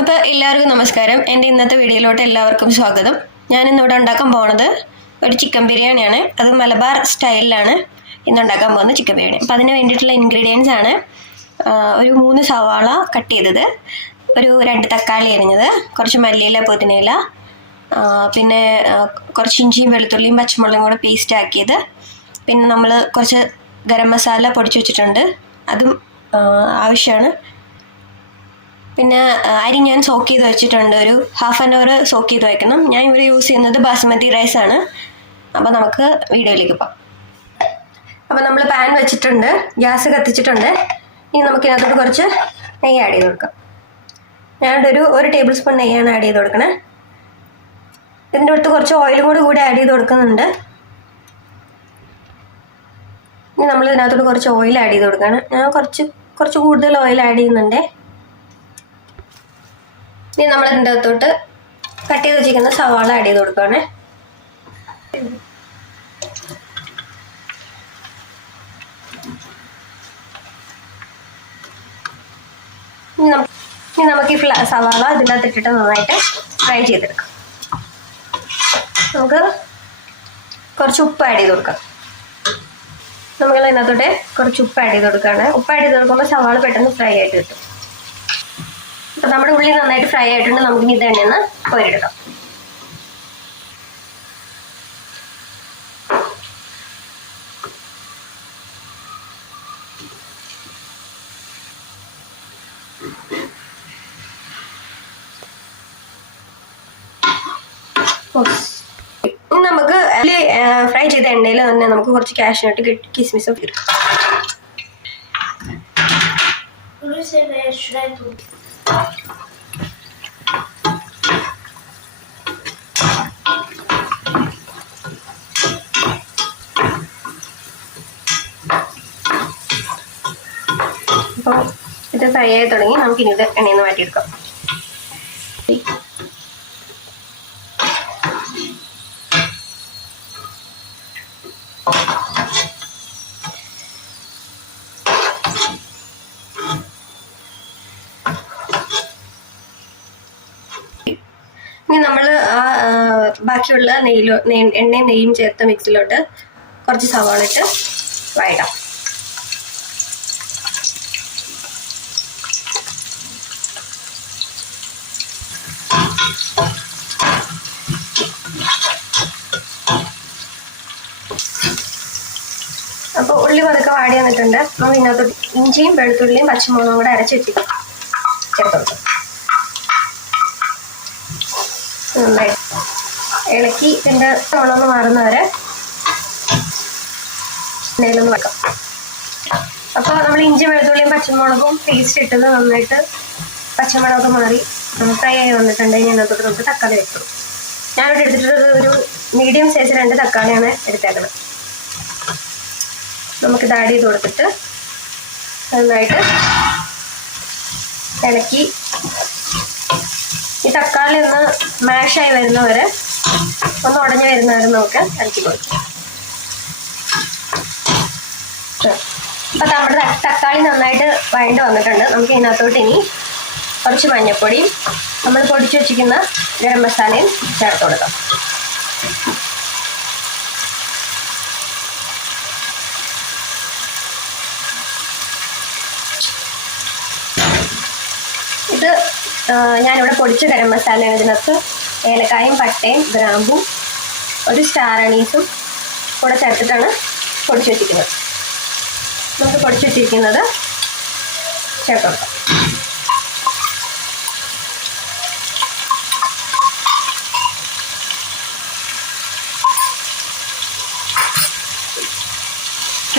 അപ്പോൾ എല്ലാവർക്കും നമസ്കാരം. എൻ്റെ ഇന്നത്തെ വീഡിയോയിലോട്ട് എല്ലാവർക്കും സ്വാഗതം. ഞാൻ ഇന്നിവിടെ ഉണ്ടാക്കാൻ പോകുന്നത് ഒരു ചിക്കൻ ബിരിയാണിയാണ്. അത് മലബാർ സ്റ്റൈലിലാണ് ഇന്നുണ്ടാക്കാൻ പോകുന്നത് ചിക്കൻ ബിരിയാണി. അപ്പോൾ അതിന് വേണ്ടിയിട്ടുള്ള ഇൻഗ്രീഡിയൻസ് ആണ് ഒരു 3 സവാള കട്ട് ചെയ്തത്, ഒരു 2 തക്കാളി അരിഞ്ഞത്, കുറച്ച് മല്ലിയില പുതിനയില, പിന്നെ കുറച്ച് ഇഞ്ചിയും വെളുത്തുള്ളിയും പച്ചമുളകും കൂടെ പേസ്റ്റ് ആക്കിയത്, പിന്നെ നമ്മൾ കുറച്ച് ഗരം മസാല പൊടിച്ച് വെച്ചിട്ടുണ്ട്, അതും ആവശ്യമാണ്. പിന്നെ അരി ഞാൻ സോക്ക് ചെയ്ത് വെച്ചിട്ടുണ്ട്, ഒരു ½ ആൻ അവർ സോക്ക് ചെയ്ത് വയ്ക്കണം. ഞാൻ ഇവിടെ യൂസ് ചെയ്യുന്നത് ബാസ്മതി റൈസാണ്. അപ്പോൾ നമുക്ക് വീഡിയോയിലേക്ക് പോകാം. അപ്പോൾ നമ്മൾ പാൻ വെച്ചിട്ടുണ്ട്, ഗ്യാസ് കത്തിച്ചിട്ടുണ്ട്. ഇനി നമുക്കിതിനകത്തോട്ട് കുറച്ച് നെയ്യ് ആഡ് ചെയ്ത് കൊടുക്കാം. ഞാനൊരു 1 ടേബിൾ സ്പൂൺ നെയ്യാണ് ആഡ് ചെയ്ത് കൊടുക്കണേ. ഇതിൻ്റെ അടുത്ത് കുറച്ച് ഓയിലും കൂടി ആഡ് ചെയ്ത് കൊടുക്കുന്നുണ്ട്. ഇനി നമ്മൾ ഇതിനകത്തോട്ട് കുറച്ച് ഓയിൽ ആഡ് ചെയ്ത് കൊടുക്കണം. ഞാൻ കുറച്ച് കൂടുതൽ ഓയിൽ ആഡ് ചെയ്യുന്നുണ്ട്. ഇനി നമ്മൾ ഇതിൻ്റെ അകത്തോട്ട് കട്ട് ചെയ്ത് വെച്ചിരിക്കുന്ന സവാള ആഡ് ചെയ്ത് കൊടുക്കുകയാണ്. ഇനി നമുക്ക് ഈ സവാള ഇതിൻ്റെ അകത്ത് ഇട്ടിട്ട് നന്നായിട്ട് ഫ്രൈ ചെയ്തെടുക്കാം. നമുക്ക് കുറച്ച് ഉപ്പ് ആഡ് ചെയ്ത് കൊടുക്കാം. നമ്മൾ ഇതിനകത്തോട്ട് കുറച്ച് ഉപ്പ് ആഡ് ചെയ്ത് കൊടുക്കുകയാണ്. ഉപ്പ് ആഡ് ചെയ്ത് കൊടുക്കുമ്പോൾ സവാള പെട്ടെന്ന് ഫ്രൈ ആയിട്ട് കിട്ടും. അപ്പം നമ്മുടെ ഉള്ളി നന്നായിട്ട് ഫ്രൈ ആയിട്ടുണ്ട്. നമുക്ക് ഇത് എണ്ണയിൽ നിന്ന് കോരിയെടുക്കാം. നമുക്ക് ഫ്രൈ ചെയ്ത എണ്ണയിൽ തന്നെ നമുക്ക് കുറച്ച് കാഷ്നട്ട് കിസ്മിസും ഇടും. അപ്പോൾ ഇത് ഫ്രൈ ആയി തുടങ്ങി. നമുക്കിനി ഇത് എണ്ണയിൽ നിന്ന് മാറ്റിയെടുക്കാം. ഇനി നമ്മൾ ബാക്കിയുള്ള എണ്ണയും നെയ്യും ചേർത്ത മിക്സിലോട്ട് കുറച്ച് സവാള ഇട്ട് വഴറ്റാം. അപ്പോൾ ഉള്ളി പതുക്കെ വാടി വന്നിട്ടുണ്ട്. നമ്മൾ ഇതിനകത്ത് ഇഞ്ചിയും വെളുത്തുള്ളിയും പച്ചമുളകും കൂടെ അരച്ച് വെച്ചിട്ട് ചേർത്ത് കൊടുക്കും. നന്നായി ഇളക്കി ഇതിൻ്റെ മണമൊന്ന് മാറുന്നവരെ എണ്ണയിലൊന്ന് വെക്കാം. അപ്പോൾ നമ്മൾ ഇഞ്ചി വെളുത്തുള്ളിയും പച്ചമുളകും പേസ്റ്റ് ഇട്ടത് നന്നായിട്ട് പച്ചമുളകൊക്കെ മാറി ഫ്രൈ ആയി വന്നിട്ടുണ്ട്. ഇതിനകത്തോട്ട് നമുക്ക് തക്കാളി വെക്കും. ഞാനിവിടെ എടുത്തിട്ടുള്ളത് ഒരു മീഡിയം സൈസ് 2 തക്കാളിയാണ് എടുത്തേക്കുന്നത്. നമുക്കിത് ആഡ് ചെയ്ത് കൊടുത്തിട്ട് നന്നായിട്ട് ഇളക്കി ഈ തക്കാളി ഒന്ന് മാഷായി വരുന്നവരെ, ഒന്ന് ഉടഞ്ഞു വരുന്നവരെ നമുക്ക് ഇളക്കി കൊടുക്കാം. അപ്പം നമ്മുടെ തക്കാളി നന്നായിട്ട് വഴണ്ട് വന്നിട്ടുണ്ട്. നമുക്ക് ഇതിനകത്തോട്ട് ഇനി കുറച്ച് മഞ്ഞൾപ്പൊടിയും നമ്മൾ പൊടിച്ചു വച്ചിരിക്കുന്ന ഗരം മസാലയും ചേർത്ത് കൊടുക്കാം. ഇത് ഞാനിവിടെ പൊടിച്ച ഗരം മസാലയാണ്. ഇതിനകത്ത് ഏലക്കായും പട്ടയും ഗ്രാമ്പും ഒരു സ്റ്റാർ അനീസും കൂടെ ചേർത്തിട്ടാണ് പൊടിച്ചു വെച്ചിരിക്കുന്നത്. നമുക്ക് പൊടിച്ചു വെച്ചിരിക്കുന്നത് ചേർത്ത് കൊടുക്കാം.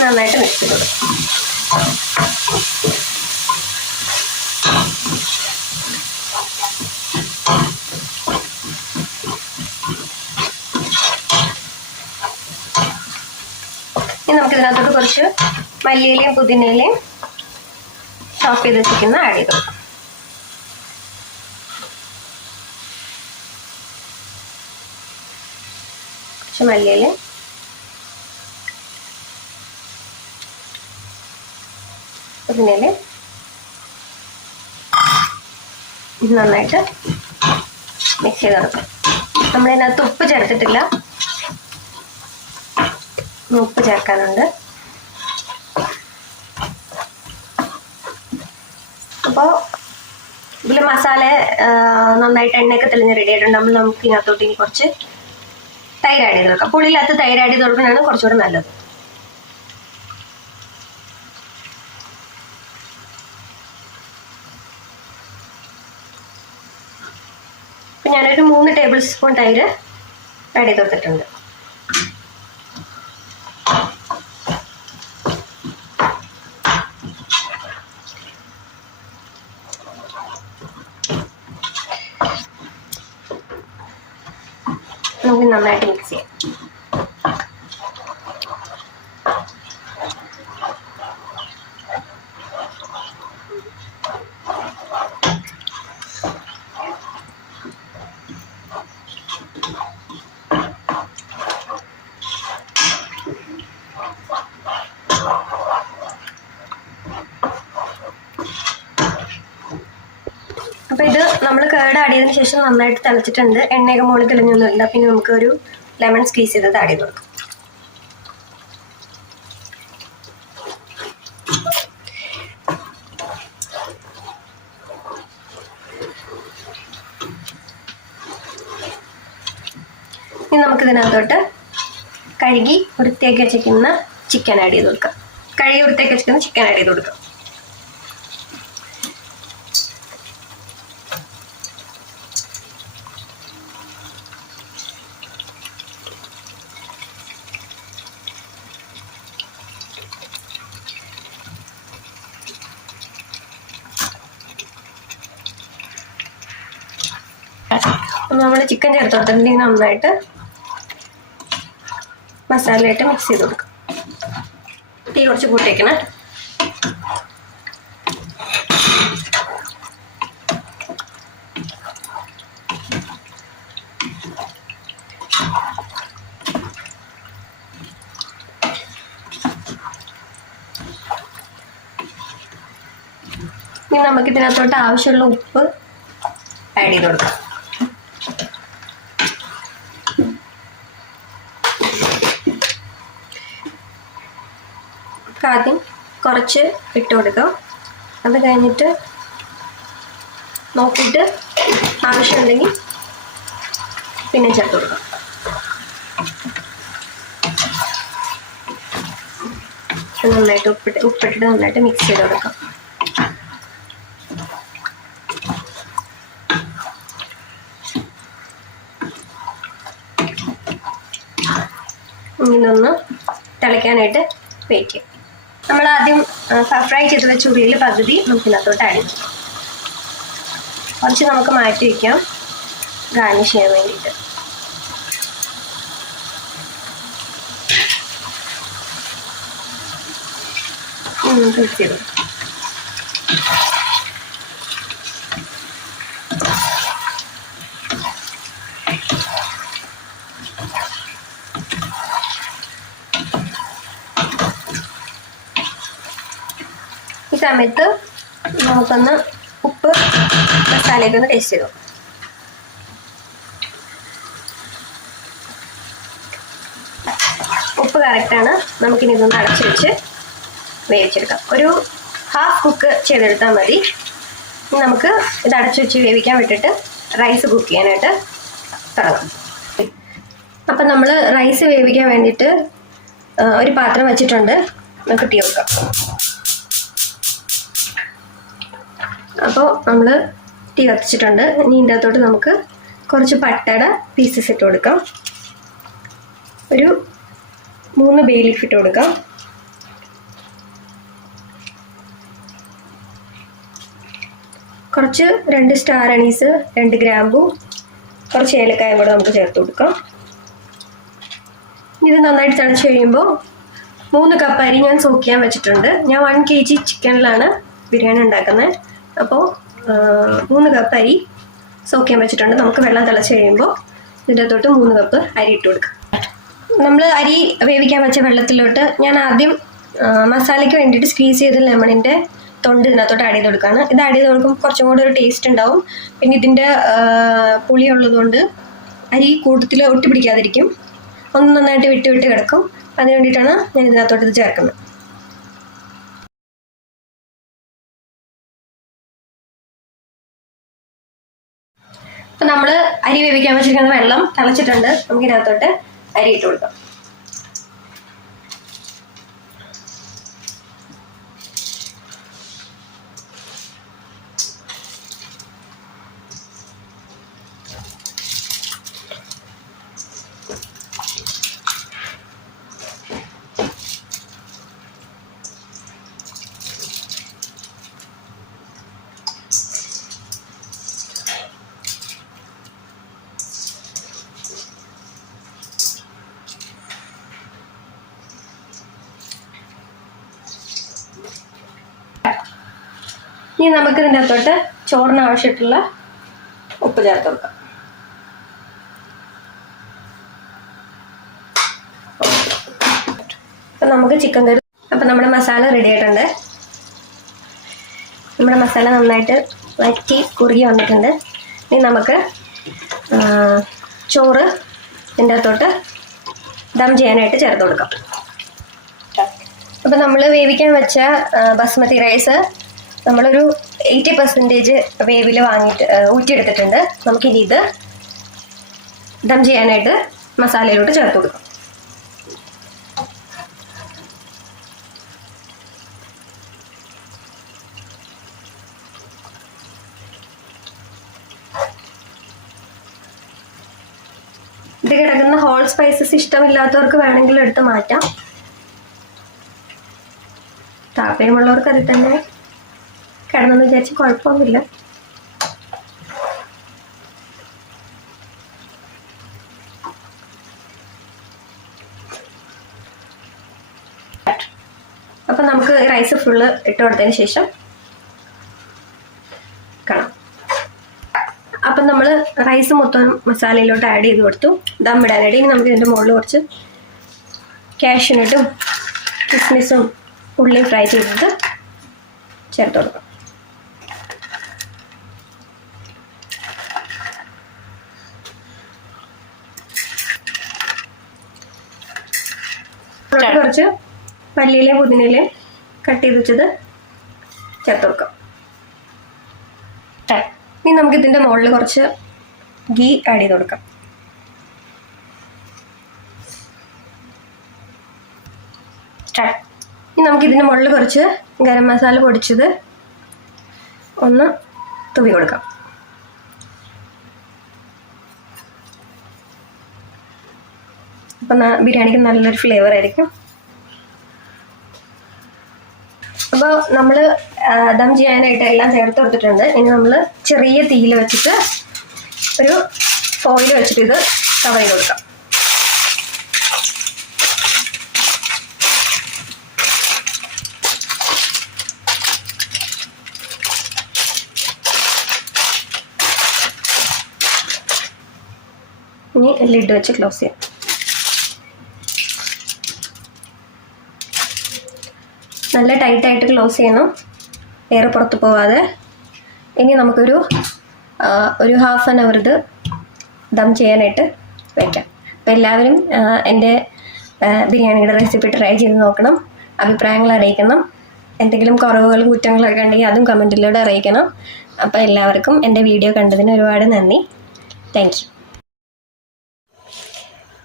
നന്നായിട്ട് മിക്സ് ചെയ്ത് കൊടുക്കാം. ഇനി നമുക്ക് ഇതിനകത്തോട്ട് കുറച്ച് മല്ലിയിലയും പുതിനയിലയും ചോപ്പ് ചെയ്ത് വെച്ചിരിക്കുന്ന ആഡ് ചെയ്ത് കൊടുക്കാം. കുറച്ച് മല്ലിയിലയും പുതിനയിലയും ഇത് നന്നായിട്ട് മിക്സ് ചെയ്ത് കൊടുക്കാം. നമ്മളിതിനകത്ത് ഉപ്പ് ചേർത്തിട്ടില്ല, ഉപ്പ് ചേർക്കാനുണ്ട്. അപ്പോൾ ഇതിൽ മസാല നന്നായിട്ട് എണ്ണയൊക്കെ തെളിഞ്ഞ് റെഡി ആയിട്ടുണ്ടാകുമ്പോൾ നമുക്ക് ഇതിനകത്തോട്ട് ഇനി കുറച്ച് തൈര് ആഡ് ചെയ്ത് കൊടുക്കാം. പുളിയില്ലാത്ത തൈര് ആഡ് ചെയ്ത് കൊടുക്കുന്നതാണ് കുറച്ചുകൂടെ നല്ലത്. അപ്പം ഞാനൊരു 3 ടേബിൾ സ്പൂൺ തൈര് ആഡ് ചെയ്ത് കൊടുത്തിട്ടുണ്ട്. നമുക്ക് നന്നായിട്ട് മിക്സ് ചെയ്യാം. അപ്പോൾ ഇത് നമ്മൾ കേട് ആഡ് ചെയ്തതിന് ശേഷം നന്നായിട്ട് തിളച്ചിട്ടുണ്ട്. എണ്ണയൊക്കെ മുകളിൽ തെളിഞ്ഞൊന്നുമില്ല. പിന്നെ നമുക്കൊരു ലെമൺ സ്ക്വീസ് ചെയ്തത് ആഡ് ചെയ്ത് കൊടുക്കാം. ഇനി നമുക്കിതിനകത്തോട്ട് കഴുകി വൃത്തിയാക്കി വെച്ചിരിക്കുന്ന ചിക്കൻ ആഡ് ചെയ്ത് കൊടുക്കാം. കഴുകി വൃത്തിയാക്കി വെച്ചിരിക്കുന്ന ചിക്കൻ ആഡ് ചെയ്ത് കൊടുക്കാം. നമ്മൾ ചിക്കൻ ചേർത്ത് കൊടുത്തിട്ടുണ്ടെങ്കിൽ നന്നായിട്ട് മസാലയായിട്ട് മിക്സ് ചെയ്ത് കൊടുക്കാം. തീ കുറച്ച് കൂട്ടിയേക്കണേ. ഇനി നമുക്ക് ഇതിനകത്തോട്ട് ആവശ്യമുള്ള ഉപ്പ് ആഡ് ചെയ്ത് കൊടുക്കാം. ആദ്യം കുറച്ച് ഇട്ട് കൊടുക്കാം. അത് കഴിഞ്ഞിട്ട് നോക്കിയിട്ട് ആവശ്യമുണ്ടെങ്കിൽ പിന്നെ ചേർത്ത് കൊടുക്കാം. നന്നായിട്ട് ഉപ്പിട്ടിട്ട് നന്നായിട്ട് മിക്സ് ചെയ്ത് കൊടുക്കാം. ഇതൊന്ന് തിളയ്ക്കാനായിട്ട് വെയിറ്റ് ചെയ്യാം. നമ്മൾ ആദ്യം ഫ്രൈ ചെയ്ത് വെച്ച ഉള്ളിയിൽ പകുതി നമുക്കിതിനകത്തോട്ട് ആഡ് ചെയ്ത് കൊടുക്കാം. കുറച്ച് നമുക്ക് മാറ്റി വയ്ക്കാം ഗാർണിഷ് ചെയ്യാൻ വേണ്ടിയിട്ട്. മിക്സ് ചെയ്ത് ഈ സമയത്ത് നമുക്കൊന്ന് ഉപ്പ് മസാലയൊക്കെ ഒന്ന് ടേസ്റ്റ് ചെയ്തു. ഉപ്പ് കറക്റ്റാണ്. നമുക്കിനി ഇതൊന്ന് അടച്ചു വെച്ച് വേവിച്ചെടുക്കാം. ഒരു ഹാഫ് കുക്ക് ചെയ്തെടുത്താൽ മതി. നമുക്ക് ഇത് അടച്ചു വെച്ച് വേവിക്കാൻ വിട്ടിട്ട് റൈസ് കുക്ക് ചെയ്യാനായിട്ട് തുടങ്ങാം. അപ്പം നമ്മൾ റൈസ് വേവിക്കാൻ വേണ്ടിയിട്ട് ഒരു പാത്രം വെച്ചിട്ടുണ്ട്. നമുക്ക് തീ വെക്കാം. അപ്പോൾ നമ്മൾ തീ കത്തിച്ചിട്ടുണ്ട്. ഇനി ഇതിൻ്റെ അകത്തോട്ട് നമുക്ക് കുറച്ച് പട്ടയുടെ പീസസ് ഇട്ട് കൊടുക്കാം. ഒരു 3 ബേ ലീഫ് ഇട്ട് കൊടുക്കാം. കുറച്ച് 2 സ്റ്റാർ അനീസ്, 2 ഗ്രാമ്പൂ, കുറച്ച് ഏലക്കായും കൂടെ നമുക്ക് ചേർത്ത് കൊടുക്കാം. ഇത് നന്നായിട്ട് തിളച്ച് കഴിയുമ്പോൾ 3 കപ്പ് അരി ഞാൻ സോക്ക് ചെയ്യാൻ വെച്ചിട്ടുണ്ട്. ഞാൻ 1 kg ചിക്കനിലാണ് ബിരിയാണി ഉണ്ടാക്കുന്നത്. അപ്പോൾ 3 കപ്പ് അരി സോക്ക് ചെയ്യാൻ വെച്ചിട്ടുണ്ട്. നമുക്ക് വെള്ളം തിളച്ച് കഴിയുമ്പോൾ ഇതിൻ്റെ അകത്തോട്ട് 3 കപ്പ് അരി ഇട്ട് കൊടുക്കാം. നമ്മൾ അരി വേവിക്കാൻ വെച്ച വെള്ളത്തിലോട്ട് ഞാൻ ആദ്യം മസാലയ്ക്ക് വേണ്ടിയിട്ട് സ്ക്വീസ് ചെയ്ത ലെമണിൻ്റെ തൊണ്ട് ഇതിനകത്തോട്ട് ആഡ് ചെയ്ത് കൊടുക്കുകയാണ്. ഇത് ആഡ് ചെയ്ത് കൊടുക്കുമ്പോൾ കുറച്ചും കൂടി ഒരു ടേസ്റ്റ് ഉണ്ടാവും. പിന്നെ ഇതിൻ്റെ പുളി ഉള്ളതുകൊണ്ട് അരി കൂട്ടത്തിൽ ഒട്ടി പിടിക്കാതിരിക്കും. ഒന്ന് നന്നായിട്ട് വിട്ട് വിട്ട് കിടക്കും. അതിന് വേണ്ടിയിട്ടാണ് ഞാൻ ഇതിനകത്തോട്ട് ഇത് ചേർക്കുന്നത്. അപ്പം നമ്മൾ അരി വേവിക്കാൻ വെച്ചിരിക്കുന്ന വെള്ളം തിളച്ചിട്ടുണ്ട്. നമുക്ക് ഇതിനകത്തോട്ട് അരി ഇട്ട് കൊടുക്കാം. ഇനി നമുക്ക് ഇതിൻ്റെ അകത്തോട്ട് ചോറിന് ആവശ്യമായിട്ടുള്ള ഉപ്പ് ചേർത്ത് കൊടുക്കാം. അപ്പം നമുക്ക് ചിക്കൻ കറി. അപ്പം നമ്മുടെ മസാല റെഡി ആയിട്ടുണ്ട്. നമ്മുടെ മസാല നന്നായിട്ട് വറ്റി കുറുകി വന്നിട്ടുണ്ട്. ഇനി നമുക്ക് ചോറ് ഇതിൻ്റെ അകത്തോട്ട് ദം ചെയ്യാനായിട്ട് ചേർത്ത് കൊടുക്കാം. അപ്പം നമ്മൾ വേവിക്കാൻ വെച്ച ബസ്മതി റൈസ് നമ്മളൊരു 80% വേവിൽ ഊറ്റിയെടുത്തിട്ടുണ്ട്. നമുക്കിനി ഇത് ദം ചെയ്യാനായിട്ട് മസാലയിലോട്ട് ചേർത്ത് കൊടുക്കാം. ഇത് കിടക്കുന്ന ഹോൾ സ്പൈസസ് ഇഷ്ടമില്ലാത്തവർക്ക് വേണമെങ്കിൽ എടുത്ത് മാറ്റാം. താല്പര്യമുള്ളവർക്ക് അതിൽ തന്നെ കിടന്നെന്ന് വിചാരിച്ച് കുഴപ്പമൊന്നുമില്ല. അപ്പം നമുക്ക് റൈസ് ഫുള്ള് ഇട്ട് കൊടുത്തതിന് ശേഷം കാണാം. അപ്പം നമ്മൾ റൈസ് മൊത്തം മസാലയിലോട്ട് ആഡ് ചെയ്ത് കൊടുത്തു. ദം ഇടാനായിട്ട് ഇനി നമുക്ക് ഇതിൻ്റെ മുകളിൽ കുറച്ച് കാഷ്യൂനട്ടും കിസ്മിസും ഉള്ളി ഫ്രൈ ചെയ്തിട്ട് ചേർത്ത് കൊടുക്കാം. കുറച്ച് മല്ലിയിലയും പുതിനയിലയും കട്ട് ചെയ്ത് വെച്ചത് ചേർത്ത് കൊടുക്കാം. ഇനി നമുക്ക് ഇതിൻ്റെ മുകളിൽ കുറച്ച് ഗീ ആഡ് ചെയ്ത് കൊടുക്കാം. ഇനി നമുക്ക് ഇതിൻ്റെ മുകളിൽ കുറച്ച് ഗരം മസാല പൊടിച്ചത് ഒന്ന് തൂവി കൊടുക്കാം. അപ്പം ബിരിയാണിക്ക് നല്ലൊരു ഫ്ലേവർ ആയിരിക്കും. അപ്പോൾ നമ്മൾ ദം ചെയ്യാനായിട്ട് എല്ലാം ചേർത്ത് കൊടുത്തിട്ടുണ്ട്. ഇനി നമ്മൾ ചെറിയ തീയിൽ വെച്ചിട്ട് ഒരു ഫോയിൽ വെച്ചിട്ട് ഇത് കവർ ചെയ്ത് കൊടുക്കാം. ഇനി ലിഡ് വെച്ച് ക്ലോസ് ചെയ്യാം. നല്ല ടൈറ്റായിട്ട് ക്ലോസ് ചെയ്യണം, എയർ പുറത്ത് പോവാതെ. ഇനി നമുക്കൊരു 1/2 an hour ഇത് ദം ചെയ്യാനായിട്ട് വയ്ക്കാം. അപ്പോൾ എല്ലാവരും എൻ്റെ ബിരിയാണിയുടെ റെസിപ്പി ട്രൈ ചെയ്ത് നോക്കണം, അഭിപ്രായങ്ങൾ അറിയിക്കണം. എന്തെങ്കിലും കുറവുകളും കുറ്റങ്ങളൊക്കെ ഉണ്ടെങ്കിൽ അതും കമൻറ്റിലൂടെ അറിയിക്കണം. അപ്പോൾ എല്ലാവർക്കും എൻ്റെ വീഡിയോ കണ്ടതിന് ഒരുപാട് നന്ദി. Thank you.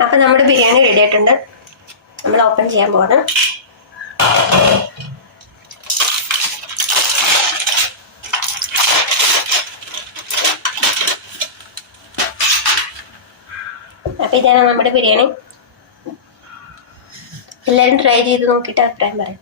അപ്പം നമ്മുടെ ബിരിയാണി റെഡി ആയിട്ടുണ്ട്. നമ്മൾ ഓപ്പൺ ചെയ്യാൻ പോകണം. അപ്പം ഇതാണ് നമ്മുടെ ബിരിയാണി. എല്ലാവരും ട്രൈ ചെയ്ത് നോക്കിയിട്ട് അഭിപ്രായം പറയാം.